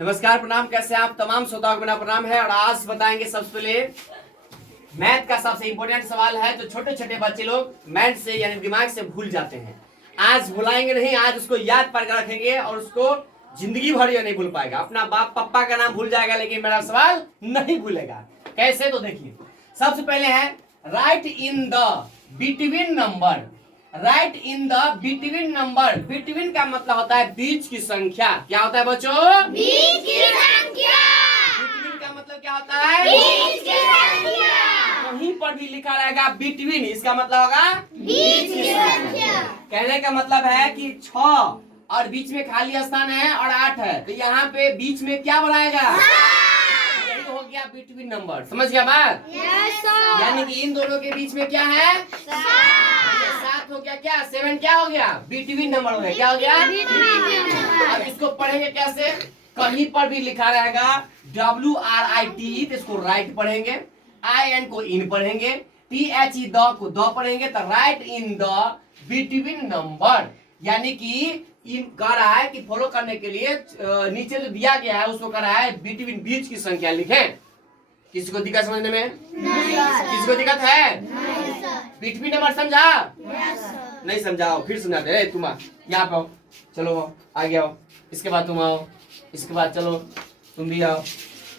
नमस्कार, प्रणाम। कैसे हैं आप? तमाम श्रोताओं को मेरा प्रणाम है। और आज बताएंगे सबसे पहले मैथ का सबसे इंपॉर्टेंट सवाल है जो छोटे छोटे बच्चे लोग मैथ से यानी दिमाग से भूल जाते हैं। आज भुलाएंगे नहीं, आज उसको याद कर रखेंगे और उसको जिंदगी भर ये नहीं भूल पाएगा। अपना बाप पप्पा का नाम भूल जाएगा लेकिन मेरा सवाल नहीं भूलेगा। कैसे? तो देखिए, सबसे पहले है right in the between number. Right in the between number. Between का मतलब होता है बीच की संख्या। क्या होता है बच्चों? बीच की संख्या। बिटवीन का मतलब क्या होता है? बीच की संख्या। कहीं पर भी लिखा रहेगा बिटवीन, इसका मतलब होगा बीच की संख्या। कहने का मतलब है कि 6 और बीच में खाली स्थान है और 8 है, तो यहाँ पे बीच में क्या बनाएगा? यही हो गया बिटवीन नंबर। समझ गया बात? Yes sir. यानी कि इन दोनों के बीच में क्या है? 7 हो गया। क्या 7 क्या हो गया? बिटवीन नंबर हो गया। क्या हो गया? अब इसको पढ़ेंगे कैसे? कहीं पर भी लिखा रहेगा WRIT तो इसको राइट पढ़ेंगे, IN को इन पढ़ेंगे, THE द को द पढ़ेंगे, तो right in the between number. यानी कि इन कह रहा है कि फॉलो करने के लिए नीचे जो दिया गया है उसको कह रहा है बिटवीन बीच की संख्या लिखें। किसी को दिक्कत समझने में? किसी को दिक्कत है? बिटवीन नंबर समझा? नहीं समझाओ, फिर समझाते हैं। तुम यहाँ पे आओ, चलो आओ, आगे आओ, इसके बाद तुम आओ, इसके बाद चलो तुम भी आओ।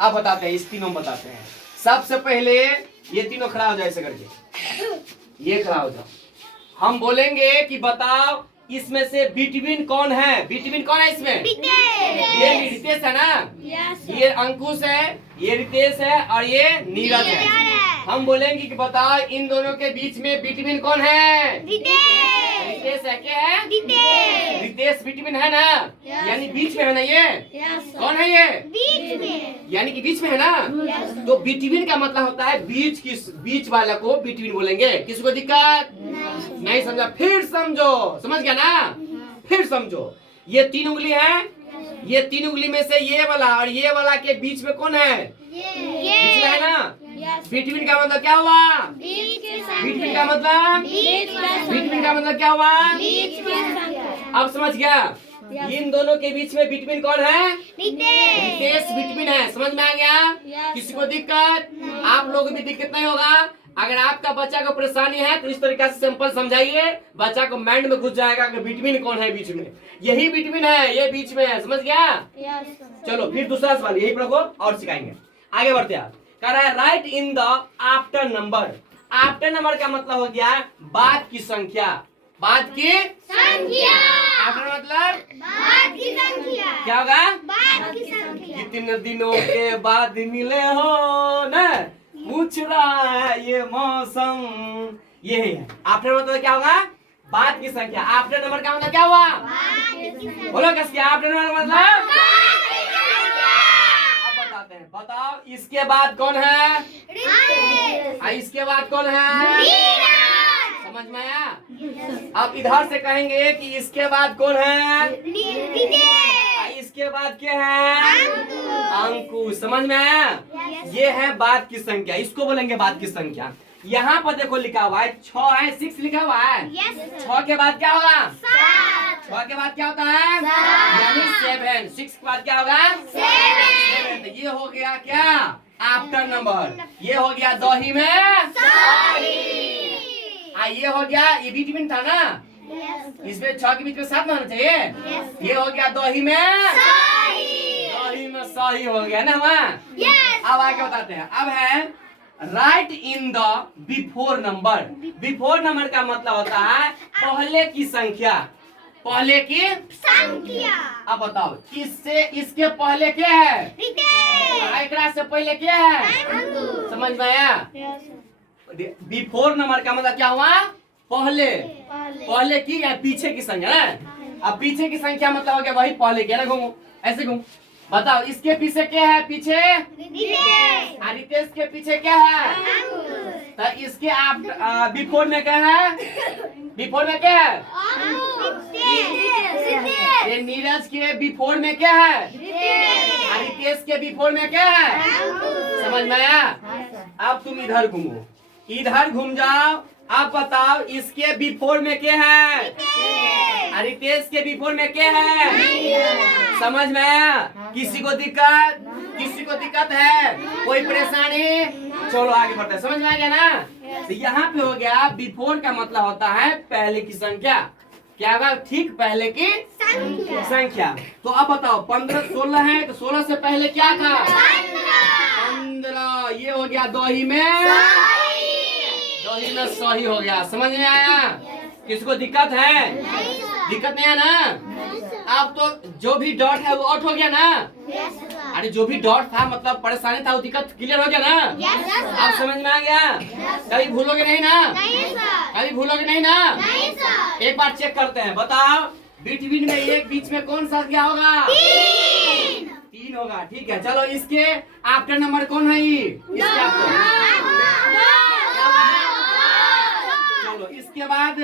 अब बताते हैं, इस तीनों बताते हैं। सबसे पहले ये तीनों खड़ा हो जाए ऐसे करके, ये खड़ा हो जाओ। हम बोलेंगे कि बताओ इसमें से बिटवीन कौन है? बिटवीन कौन है इसमें? ये रितेश है ना, ये अंकुश है, ये रितेश है और ये नीरज है। हम बोलेंगे कि बताओ इन दोनों के बीच में बिटवीन कौन है? रितेश है। क्या है? रितेश बिटवीन है ना, यानी बीच में है ना। ये कौन है? ये बीच में। यानी कि बीच में है ना। तो बिटवीन का मतलब होता है बीच वाले को बिटवीन बोलेंगे। किसी को दिक्कत नहीं? समझा? फिर समझो। समझ गया ना? फिर समझो। ये 3 उंगली है, ये 3 उंगली में से ये वाला और ये वाला के बीच में कौन है? बीच में है ना। बिटवीन का मतलब क्या हुआ? बिटवीन का मतलब क्या हुआ? अब समझ गया? इन दोनों के बीच में बिटवीन कौन है? रितेश बिटवीन है। समझ में आ गया? किसी को दिक्कत? आप लोगों को भी दिक्कत नहीं होगा। अगर आपका बच्चा को परेशानी है तो इस तरीके से सिंपल समझाइए, बच्चा को माइंड में घुस जाएगा कि बिटवीन कौन है। बीच में यही बिटवीन है, ये बीच में है। समझ गया? चलो फिर दूसरा सवाल यही पर और सिखाएंगे। आगे बढ़ते हैं। कह रहा है right in the after number. After number का मतलब हो गया बाद की संख्या। बाद की संख्या। आफ्टर मतलब बाद की संख्या। क्या होगा? बाद की संख्या। कितने दिनों के बाद मिले हो ना, पूछ रहा है ये मौसम। ये है आफ्टर मतलब क्या होगा? बाद की संख्या। आफ्टर नंबर का मतलब क्या हुआ? बोलो कैसे? आफ्टर नंबर का मतलब अब बताते हैं। बताओ इसके बाद कौन है? इसके बाद कौन है? समझ में आया? अब इधर से कहेंगे कि इसके बाद कौन है? इसके बाद क्या है? अंकुश। समझ में आया? ये है बाद की संख्या, इसको बोलेंगे बाद की संख्या। यहाँ पर देखो लिखा हुआ है 6 है, 6 लिखा हुआ है। 6 के बाद क्या होगा? 6 के बाद क्या होता है? यानी 7। 6 के बाद क्या होगा? 7। तो ये हो गया क्या? After number. ये हो गया दही में ये हो गया, ये बिटवीन था ना, इसमें 6 के बीच में 7 होना चाहिए। ये हो गया दही में सही हो गया ना वहाँ। अब आगे बताते हैं। अब है right in the before number. Before number का मतलब होता है पहले की संख्या। पहले की संख्या। अब बताओ इससे इसके पहले क्या है? एकरा से पहले क्या है? समझ में आया? बिफोर नंबर का मतलब क्या हुआ? पहले की या पीछे की संख्या ना। अब पीछे की संख्या मतलब हो गया वही पहले की ना। घूमो ऐसे घूम। बताओ इसके पीछे क्या है? पीछे रितेश के पीछे क्या है? तो इसके आप बिफोर में क्या है? बिफोर में क्या है? ये नीरज के बिफोर में क्या है? रितेश के बिफोर में क्या है? समझ में आया? अब तुम इधर घूमो, इधर घूम जाओ। अब बताओ इसके बिफोर में क्या है? रितेश के बिफोर में क्या है? समझ में आया? किसी को दिक्कत है? कोई परेशानी? चलो आगे बढ़ते हैं। समझ में आ गया ना? तो यहाँ पे हो गया बिफोर का मतलब होता है पहले की संख्या। क्या होगा? ठीक पहले की संख्या। तो अब बताओ 15 16 है तो 16 से पहले क्या था? 15। ये हो गया दही में सही हो गया। समझ में आया? किसको दिक्कत है? दिक्कत नहीं है ना? अब तो जो भी डॉट है वो आउट हो गया ना? अरे जो भी डॉट था मतलब परेशानी था वो दिक्कत क्लियर हो गया ना? अब समझ में आ गया? कभी भूलोगे नहीं ना? कभी भूलोगे नहीं ना? एक बार चेक करते हैं। बताओ बिटवीन में एक बीच में कौन सा क्या होगा? 3 होगा। ठीक है, चलो इसके आफ्टर नंबर कौन है? इसके आफ्टर चलो इसके बाद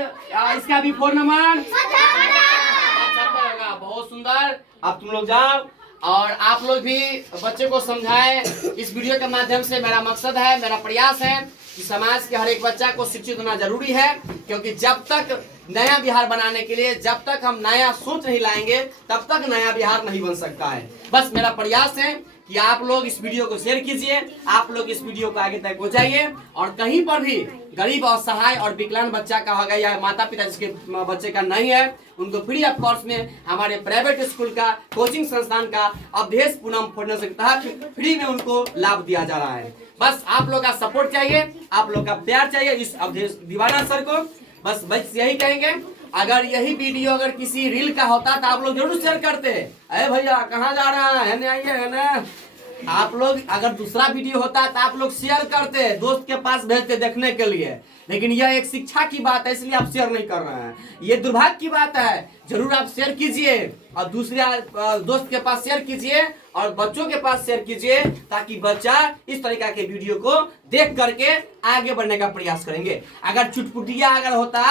इसका भी 4 नंबर 75 होगा। बहुत सुंदर। अब तुम लोग जाओ और आप लोग भी बच्चे को समझाएं। इस वीडियो के माध्यम से मेरा मकसद है, मेरा प्रयास है कि समाज के हर एक बच्चा को शिक्षित होना जरूरी है, क्योंकि जब तक नया बिहार बनाने के लिए जब तक हम नया सोच नहीं लाएंगे तब तक नया बिहार नहीं बन सकता है। बस मेरा प्रयास है कि आप लोग इस वीडियो को शेयर कीजिए, आप लोग इस वीडियो को आगे तक पहुंचाइए और कहीं पर भी गरीब असहाय और विकलांग बच्चा का होगा या माता पिता जिसके बच्चे का नहीं है, उनको फ्री ऑफ कॉस्ट में हमारे प्राइवेट स्कूल का कोचिंग संस्थान का अवधेश पूनम फाउंडेशन के तहत फ्री में उनको लाभ दिया जा रहा है। बस आप लोग का सपोर्ट चाहिए, आप लोग का प्यार चाहिए इस अवधेश दीवाना सर को। बस यही कहेंगे। अगर यही वीडियो अगर किसी रील का होता तो आप लोग जरूर शेयर करते। अरे भैया कहाँ जा रहा है आइए है ना? आप लोग अगर दूसरा वीडियो होता तो आप लोग शेयर करते, दोस्त के पास भेजते देखने के लिए। लेकिन यह एक शिक्षा की बात है इसलिए आप शेयर नहीं कर रहे हैं। ये दुर्भाग्य की बात है। जरूर आप शेयर कीजिए और दूसरे दोस्त के पास शेयर कीजिए और बच्चों के पास शेयर कीजिए, ताकि बच्चा इस तरीका के वीडियो को देख करके आगे बढ़ने का प्रयास करेंगे। अगर चुटपुटिया अगर होता,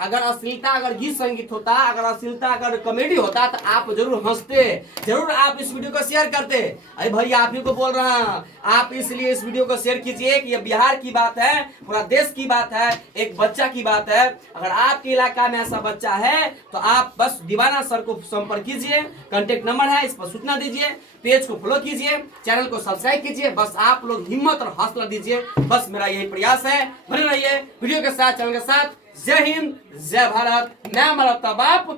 अगर अश्लीलता अगर गीत संगीत होता, अगर अश्लीलता अगर कॉमेडी होता तो आप जरूर हंसते, जरूर आप इस वीडियो को शेयर करते। अरे भैया आप ही को बोल रहा हूँ, आप इसलिए इस वीडियो को शेयर कीजिए कि ये बिहार की बात है, पूरा देश की बात है, एक बच्चा की बात है। अगर आपके इलाका में ऐसा बच्चा है तो आप बस दीवाना सर को संपर्क कीजिए, कांटेक्ट नंबर है इस पर सूचना दीजिए, पेज को फॉलो कीजिए, चैनल को सब्सक्राइब कीजिए। बस आप लोग हिम्मत और हौसला दीजिए। बस मेरा यही प्रयास है। बने रहिए वीडियो के साथ, चैनल के साथ। जय हिंद, जय भारत, मैं हमारा बाप।